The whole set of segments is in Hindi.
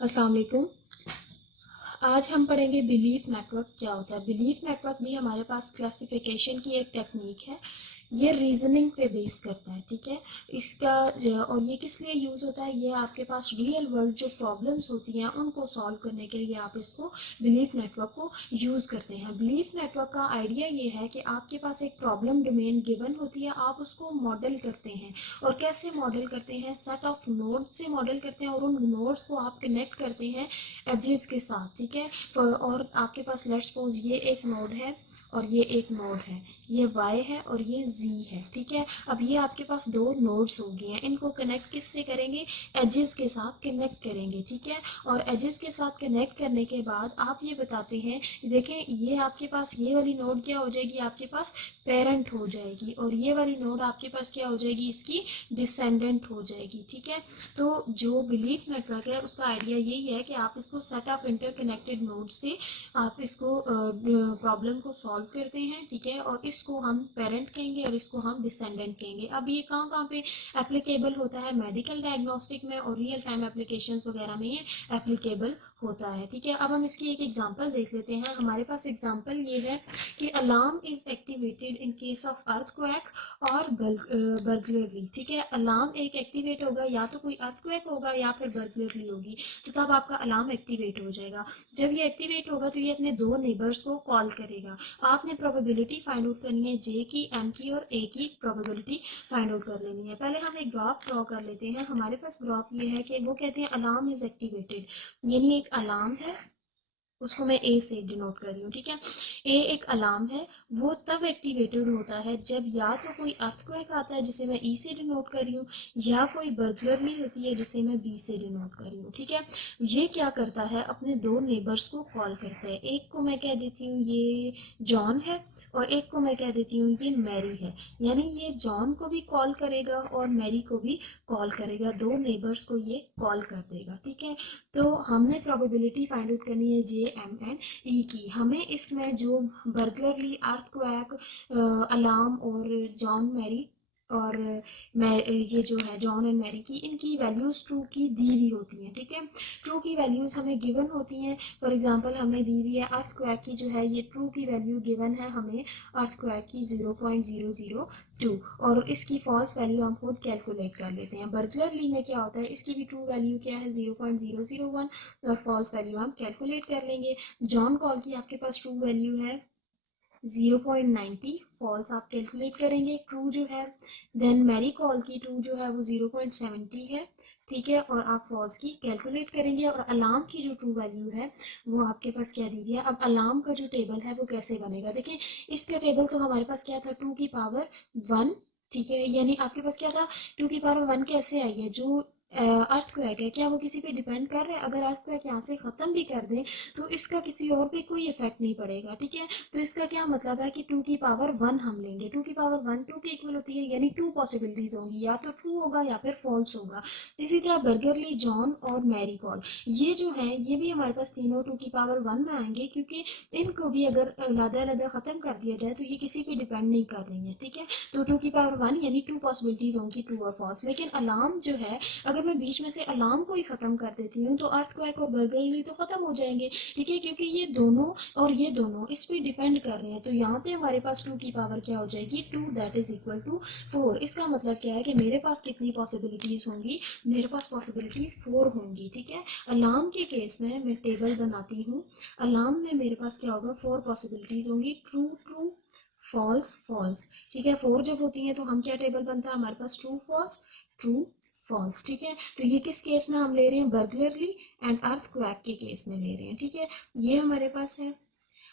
अस्सलाम वालेकुम। आज हम पढ़ेंगे बिलीफ नेटवर्क क्या होता है। बिलीफ नेटवर्क भी हमारे पास क्लासिफिकेशन की एक टेक्निक है। ये रीजनिंग पे बेस करता है, ठीक है। इसका और ये किस लिए यूज़ होता है, ये आपके पास रियल वर्ल्ड जो प्रॉब्लम्स होती हैं उनको सॉल्व करने के लिए आप इसको बिलीफ नेटवर्क को यूज़ करते हैं। बिलीफ नेटवर्क का आइडिया ये है कि आपके पास एक प्रॉब्लम डोमेन गिवन होती है, आप उसको मॉडल करते हैं। और कैसे मॉडल करते हैं, सेट ऑफ नोड से मॉडल करते हैं और उन नोड्स को आप कनेक्ट करते हैं एजेस के साथ, ठीक है। और आपके पास लेट्स सपोज ये एक नोड है और ये एक नोड है, ये y है और ये z है, ठीक है। अब ये आपके पास दो नोड्स हो गए हैं, इनको कनेक्ट किससे करेंगे, एजेस के साथ कनेक्ट करेंगे, ठीक है। और एजेस के साथ कनेक्ट करने के बाद आप ये बताते हैं, देखें ये आपके पास ये वाली नोड क्या हो जाएगी, आपके पास पेरेंट हो जाएगी, और ये वाली नोड आपके पास क्या हो जाएगी, इसकी डिसेंडेंट हो जाएगी, ठीक है। तो जो बिलीफ नेटवर्क है उसका आइडिया यही है कि आप इसको सेट ऑफ इंटरकनेक्टेड नोड से आप इसको प्रॉब्लम को सॉल्व करते हैं, ठीक है। और इसको हम पेरेंट कहेंगे और इसको हम डिसेंडेंट कहेंगे। अब ये कहाँ कहाँ पे एप्लीकेबल होता है, मेडिकल डायग्नोस्टिक में और रियल टाइम एप्लीकेशंस वगैरह में ये एप्लीकेबल होता है, ठीक है। अब हम इसकी एक एग्जांपल देख लेते हैं। हमारे पास एग्जांपल ये है कि alarm is activated in case of earthquake और बर्गलरी, ठीक है। अलार्म एक एक्टिवेट होगा, या तो कोई अर्थक्वेक होगा या फिर बर्गलरी होगी, तो तब आपका अलार्म एक्टिवेट हो जाएगा। जब ये एक्टिवेट होगा तो ये अपने दो नेबर्स को कॉल करेगा। आपने प्रोबेबिलिटी फाइंड आउट करनी है, जे की, एम की और ए की प्रोबेबिलिटी फाइंड आउट कर लेनी है। पहले हम एक ग्राफ ड्रॉ कर लेते हैं। हमारे पास ग्राफ ये है कि वो कहते हैं अलार्म इज एक्टिवेटेड, यानी एक अलार्म है, उसको मैं ए से डिनोट कर रही हूँ, ठीक है। ए एक अलार्म है, वो तब एक्टिवेटेड होता है जब या तो कोई अर्थक्वेक आता है जिसे मैं ई से डिनोट कर रही हूँ, या कोई बर्गलरी होती है जिसे मैं बी से डिनोट कर रही हूँ, ठीक है। ये क्या करता है, अपने दो नेबर्स को कॉल करता है। एक को मैं कह देती हूँ ये जॉन है और एक को मैं कह देती हूँ ये मैरी है, यानी ये जॉन को भी कॉल करेगा और मैरी को भी कॉल करेगा, दो नेबर्स को ये कॉल कर देगा, ठीक है। तो हमने प्रोबेबिलिटी फाइंड आउट करनी है जे, एम एंड ई की। हमें इसमें जो बर्गलरली, अर्थक्वेक, अलार्म और जॉन मैरी और मैं ये जो है जॉन एंड मैरी की, इनकी वैल्यूज़ ट्रू की दी हुई होती हैं, ठीक है। ट्रू की वैल्यूज़ हमें गिवन होती हैं। फॉर एग्जांपल हमें दी हुई है अर्थक्वेक की जो है, ये ट्रू की वैल्यू गिवन है हमें अर्थक्वेक की 0.002, और इसकी फॉल्स वैल्यू हम खुद कैलकुलेट कर लेते हैं। बर्गलरली में क्या होता है, इसकी भी ट्रू वैल्यू क्या है 0.001 और फॉल्स वैल्यू हम कैलकुलेट कर लेंगे। जॉन कॉल की आपके पास ट्रू वैल्यू है 0.90, फॉल्स आप कैलकुलेट करेंगे, ट्रू जो है। देन मैरी कॉल की ट्रू जो है वो 0.70 है, ठीक है, और आप फॉल्स की कैलकुलेट करेंगे। और अलार्म की जो ट्रू वैल्यू है वो आपके पास क्या दी है। अब अलार्म का जो टेबल है वो कैसे बनेगा, देखें इसका टेबल तो हमारे पास क्या था, 2 की पावर 1, ठीक है। यानी आपके पास क्या था, 2 की पावर 1 कैसे आई है, जो अर्थक्वेक है क्या वो किसी पे डिपेंड कर रहा है, अगर अर्थक्वेक यहाँ से ख़त्म भी कर दें तो इसका किसी और पे कोई इफेक्ट नहीं पड़ेगा, ठीक है। तो इसका क्या मतलब है कि 2 की पावर 1 हम लेंगे, 2 की पावर 1 2 के इक्वल होती है, यानी 2 पॉसिबिलिटीज होंगी, या तो ट्रू होगा या फिर फॉल्स होगा। इसी तरह बर्गरली, जॉन और मैरी कॉल, ये जो है ये भी हमारे पास तीनों 2 की पावर 1 में आएंगे, क्योंकि इनको भी अगर अलग-अलग ख़त्म कर दिया जाए तो ये किसी पे डिपेंड नहीं कर रही है, ठीक है। तो 2 की पावर 1 यानी 2 पॉसिबिलिटीज होंगी, ट्रू और फॉल्स। लेकिन अलार्म जो है, अगर मैं बीच में से अलार्म को ही ख़त्म कर देती हूँ तो अर्थक्वेक और बर्गरली तो ख़त्म हो जाएंगे, ठीक है, क्योंकि ये दोनों और ये दोनों इस पे डिपेंड कर रहे हैं। तो यहाँ पे हमारे पास 2 की पावर क्या हो जाएगी, 2 दैट इज इक्वल टू 4। इसका मतलब क्या है कि मेरे पास कितनी पॉसिबिलिटीज होंगी, मेरे पास पॉसिबिलिटीज 4 होंगी, ठीक है। अलार्म के केस में मैं टेबल बनाती हूँ, अलार्म में मेरे पास क्या होगा, 4 पॉसिबिलिटीज होंगी, ट्रू ट्रू, फॉल्स फॉल्स, ठीक है। 4 जब होती है तो हम क्या टेबल बनता है हमारे पास, ट्रू फॉल्स ट्रू फॉल्स, ठीक है। तो ये किस केस में हम ले रहे हैं, बर्गलरली एंड अर्थक्वेक के केस में ले रहे हैं, ठीक है। ये हमारे पास है।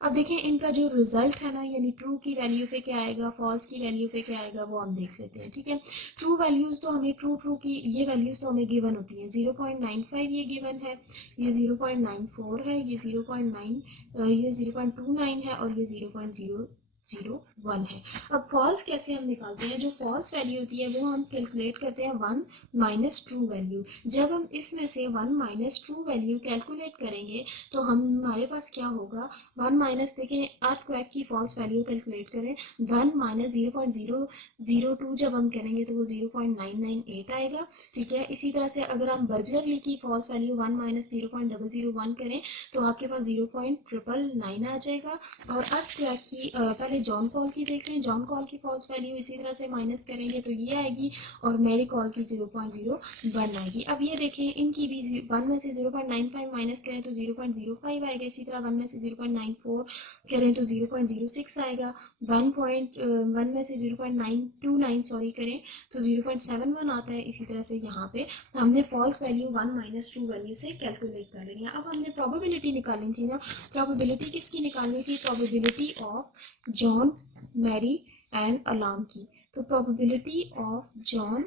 अब देखें इनका जो रिजल्ट है ना, यानी ट्रू की वैल्यू पे क्या आएगा, फॉल्स की वैल्यू पे क्या आएगा, वो हम देख लेते हैं, ठीक है। ट्रू वैल्यूज़ तो हमें ट्रू ट्रू की ये वैल्यूज़ तो हमें गिवन होती हैं, 0.95 ये गिवन है, ये 0.94 है, ये 0.29 है और ये 0.09 1 है। अब फॉल्स कैसे हम निकालते हैं? जो फॉल्स वैल्यू होती है वो हम कैलकुलेट करते हैं 1 माइनस ट्रू वैल्यू। जब हम इसमें से 1 माइनस ट्रू वैल्यू कैलकुलेट करेंगे तो हमारे पास क्या होगा? 1 माइनस, देखें अर्थक्वेक की फॉल्स वैल्यू कैलकुलेट करें, 1 माइनस 0.002 जब हम करेंगे तो वो 0.998 आएगा, ठीक है। इसी तरह से अगर हम बर्गलरली की फॉल्स वैल्यू 1 माइनस 0.001 करें तो आपके पास 0.999 आ जाएगा। और अर्थक्वेक की पहले जॉन कॉल की देख लें, जॉन कॉल की फॉल्स वैल्यू इसी तरह से माइनस करेंगे तो ये आएगी, और मैरी कॉल की 0.01 आएगी। अब ये देखें इनकी भी 1 में से 0.95 माइनस करें तो 0.05 आएगा, इसी तरह 1 में से 0.94 करें तो 0.06 आएगा, 1 में से 0.929 सॉरी करें तो 0.71 आता है। इसी तरह से यहाँ पे हमने false value 1 minus true value से कैलकुलेट कर लेनी है। अब हमने प्रोबेबिलिटी निकालनी थी ना, प्रोबेबिलिटी किसकी निकालनी थी? Probability of John, Mary and alarm की। तो probability of John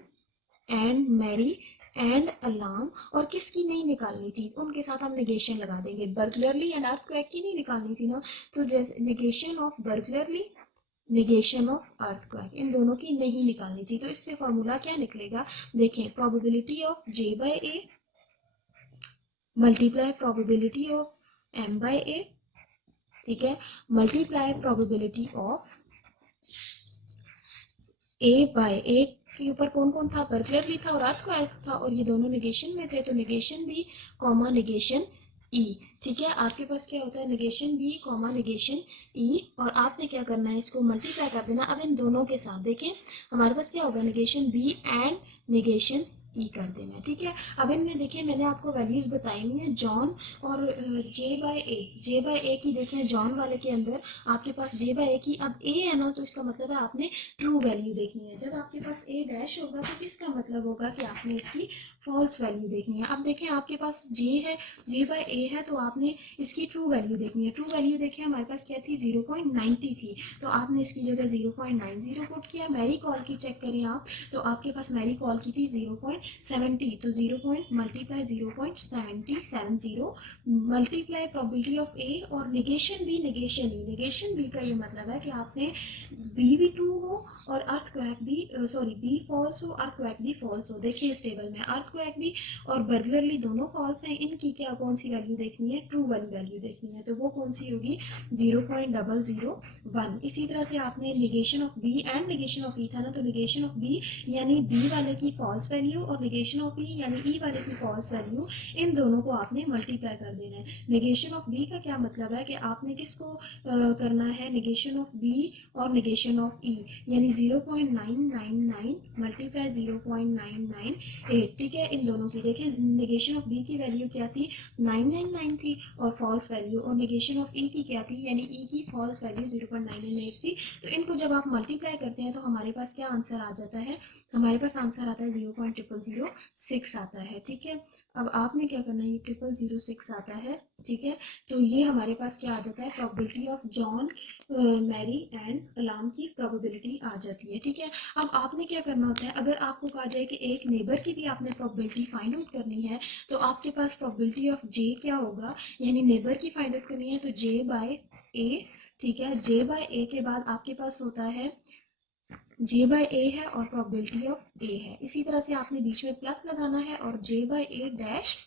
and Mary and alarm, और किसकी नहीं निकालनी थी? उनके साथ हम नेगेशन लगा देंगे। बर्गलरली एंड अर्थक्वेक की नहीं निकालनी थी ना, तो जैसे negation of burglary, negation of earthquake, इन दोनों की नहीं निकालनी थी। तो इससे फॉर्मूला क्या निकलेगा? देखें, probability of J by A multiply probability of M by A, ठीक है, multiply probability of A by A के ऊपर कौन कौन था? बर्गलरली था और अर्थक्वेक था, और ये दोनों नेगेशन में थे तो नेगेशन बी कॉमा नेगेशन ई, ठीक है। आपके पास क्या होता है? नेगेशन बी कॉमा नेगेशन ई, और आपने क्या करना है? इसको मल्टीप्लाई कर देना। अब इन दोनों के साथ देखें हमारे पास क्या होगा? नेगेशन बी एंड नेगेशन ई कर देना है, ठीक है। अब इनमें देखिए मैंने आपको वैल्यूज बताई हुई है जॉन और जे बाय ए। जे बाय ए की देखें जॉन वाले के अंदर आपके पास जे बाय ए की, अब ए है ना तो इसका मतलब है आपने ट्रू वैल्यू देखनी है। जब आपके पास ए डैश होगा तो इसका मतलब होगा कि आपने इसकी फॉल्स वैल्यू देखनी है। अब देखें आपके पास जे है, जे बाय ए है, तो आपने इसकी ट्रू वैल्यू देखनी है। ट्रू वैल्यू देखें हमारे पास क्या थी? 0.90 थी, तो आपने इसकी जगह 0.90 पुट किया। मैरी कॉल की चेक करें आप, तो आपके पास मैरी कॉल की थी 0.70, तो 0 मल्टीप्लाई 0.70 मल्टीप्लाई प्रोबेबिलिटी ऑफ ए और नेगेशन बी, नेगेशन ई। नेगेशन बी का ये मतलब है कि आपने बी भी ट्रू हो और अर्थक्वेक भी सॉरी बी फॉल्स हो, अर्थक्वेक भी फॉल्स हो। देखिए इस टेबल में अर्थक्वेक भी और बर्गलरली दोनों फॉल्स हैं। इनकी क्या कौन सी वैल्यू देखनी है? ट्रू वाली वैल्यू देखनी है, तो वो कौन सी होगी? 0.001। इसी तरह से आपने negation of B and negation of E था ना, तो नेगेशन ऑफ बी यानी बी वाले की फॉल्स वैल्यू और नेगेशन ऑफ ई यानी ई वाले की फॉल्स वैल्यू, इन दोनों को आपने मल्टीप्लाई कर देना है। नेगेशन ऑफ बी का क्या मतलब है कि आपने किसको करना है? नेगेशन ऑफ बी और नेगेशन ऑफ ई, यानी 0.999 मल्टीप्लाई 0.998, ठीक है। इन दोनों की देखें नेगेशन ऑफ बी की वैल्यू क्या थी? 999 थी और फॉल्स वैल्यू, और नेगेशन ऑफ ई की क्या थी? यानी ई की फॉल्स वैल्यू 0.998 थी। तो इनको जब आप मल्टीप्लाई करते हैं तो हमारे पास क्या आंसर आ जाता है? हमारे पास आंसर आता है 0.0006 आता है, ठीक है। अब आपने क्या करना है? ये 0006 आता है, ठीक है। तो ये हमारे पास क्या आ जाता है? Probability of John, Mary and alarm की प्रोबेबिलिटी आ जाती है, ठीक है। अब आपने क्या करना होता है? अगर आपको कहा जाए कि एक नेबर की भी आपने प्रोबेबिलिटी फाइंड आउट करनी है तो आपके पास प्रोबेबिलिटी ऑफ जे क्या होगा? यानी नेबर की फाइंड आउट करनी है तो जे बाय ए, ठीक है। जे बाय ए के बाद आपके पास होता है जे बाय ए है और प्रोबेबिलिटी ऑफ ए है। इसी तरह से आपने बीच में प्लस लगाना है और जे बाय ए डैश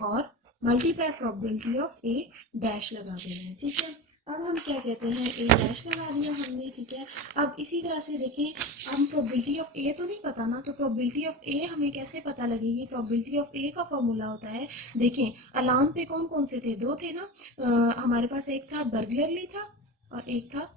और multiply probability of A dash लगा देना है, ठीक है। अब हम क्या कहते हैं? ए डैश लगा दिया हमने, ठीक है। अब इसी तरह से देखें हम प्रोबेबिलिटी ऑफ ए तो नहीं पता ना, तो प्रोबेबिलिटी ऑफ ए हमें कैसे पता लगेगी? प्रोबेबिलिटी ऑफ ए का फॉर्मूला होता है, देखें अलार्म पे कौन कौन से थे? 2 थे ना, हमारे पास एक था बर्गलरली था और एक था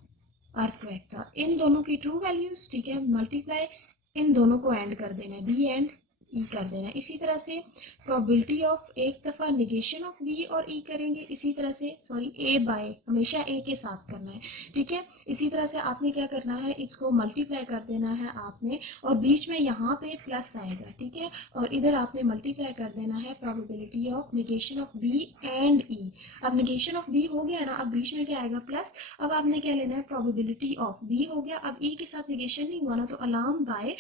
अर्थक्वेक था। इन दोनों की ट्रू वैल्यूज, ठीक है, मल्टीप्लाई इन दोनों को एंड कर देना है, बी एंड ई कर देना है। इसी तरह से प्रोबेबिलिटी ऑफ एक दफ़ा निगेशन ऑफ बी और ई करेंगे, इसी तरह से सॉरी ए बाय हमेशा ए के साथ करना है, ठीक है। इसी तरह से आपने क्या करना है? इसको मल्टीप्लाई कर देना है आपने, और बीच में यहाँ पे प्लस आएगा, ठीक है, और इधर आपने मल्टीप्लाई कर देना है probability of negation of B and E. अब निगेशन ऑफ बी हो गया ना, अब बीच में क्या आएगा? प्लस। अब आपने क्या लेना है? प्रोबेबिलिटी ऑफ बी हो गया। अब ई के साथ निगेशन नहीं हुआ ना, तो अलार्म बाय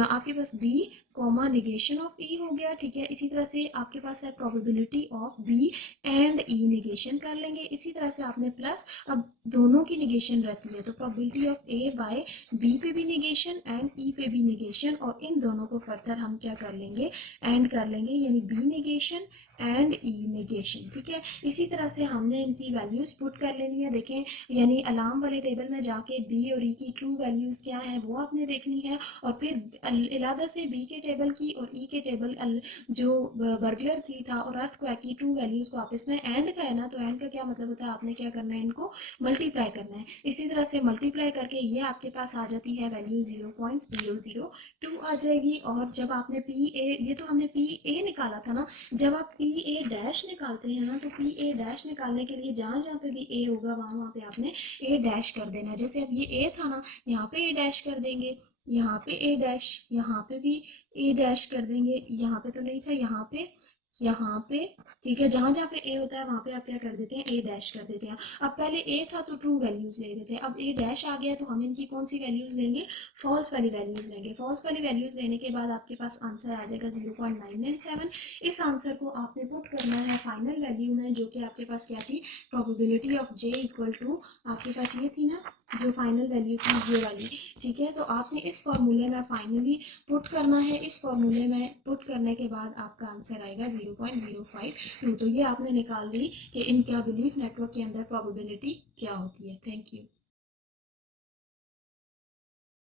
आपके पास बी कॉमा निगेशन ऑफ ई हो गया, ठीक है। इसी तरह से आपके पास है probability of B and E, negation कर लेंगे। इसी तरह से आपने प्लस, अब दोनों की निगेशन रहती है तो probability of A by B पे भी निगेशन एंड ई पे भी निगेशन, और इन दोनों को फर्दर हम क्या कर लेंगे, एंड कर लेंगे, यानी B negation and E negation, ठीक है। इसी तरह से हमने इनकी वैल्यूज पुट कर लेनी है। देखें, यानी अलार्म वाले टेबल में जाके बी और ई की ट्रू वैल्यूज क्या है वो आपने देखनी है, और फिर इलादा से बी के टेबल की और ई के टेबल जो बर्गलर की था और अर्थक्वेक की ट्रू वैल्यूज को आपस में एंड का है ना, तो एंड का क्या मतलब होता है, आपने क्या करना है, इनको मल्टीप्लाई करना है। इसी तरह से मल्टीप्लाई करके ये आपके पास आ जाती है वैल्यू 0.002 आ जाएगी। और जब आपने पी ए, ये तो हमने पी ए निकाला था ना, जब आप पी ए डैश निकालते हैं ना, तो पी ए डैश निकालने के लिए जहाँ जहाँ पे भी ए होगा वहाँ वहाँ पे आपने ए डैश कर देना है। जैसे अब ये ए था ना, यहाँ पे ए डैश कर देंगे, यहाँ पे ए डैश, यहाँ पे भी ए डैश कर देंगे, यहाँ पे तो नहीं था, यहाँ पे, ठीक है। जहां जहाँ पे ए होता है वहां पे आप क्या कर देते हैं, ए डैश कर देते हैं। अब पहले ए था तो ट्रू वैल्यूज ले रहे थे, अब ए डैश आ गया तो हम इनकी कौन सी वैल्यूज लेंगे, फॉल्स वाली वैल्यूज लेंगे। फॉल्स वाली वैल्यूज लेने के बाद आपके पास आंसर आ जाएगा 0.997। इस आंसर को आपने पुट करना है फाइनल वैल्यू में, जो कि आपके पास क्या थी, probability of J equal to, आपके पास ये थी ना जो फाइनल वैल्यू थी ये वाली, ठीक है। तो आपने इस फॉर्मूले में फाइनली पुट करना है। इस फॉर्मूले में पुट करने के बाद आपका आंसर आएगा 0.052। तो ये आपने निकाल ली कि इनका बिलीफ नेटवर्क के अंदर प्रोबेबिलिटी क्या होती है। Thank you.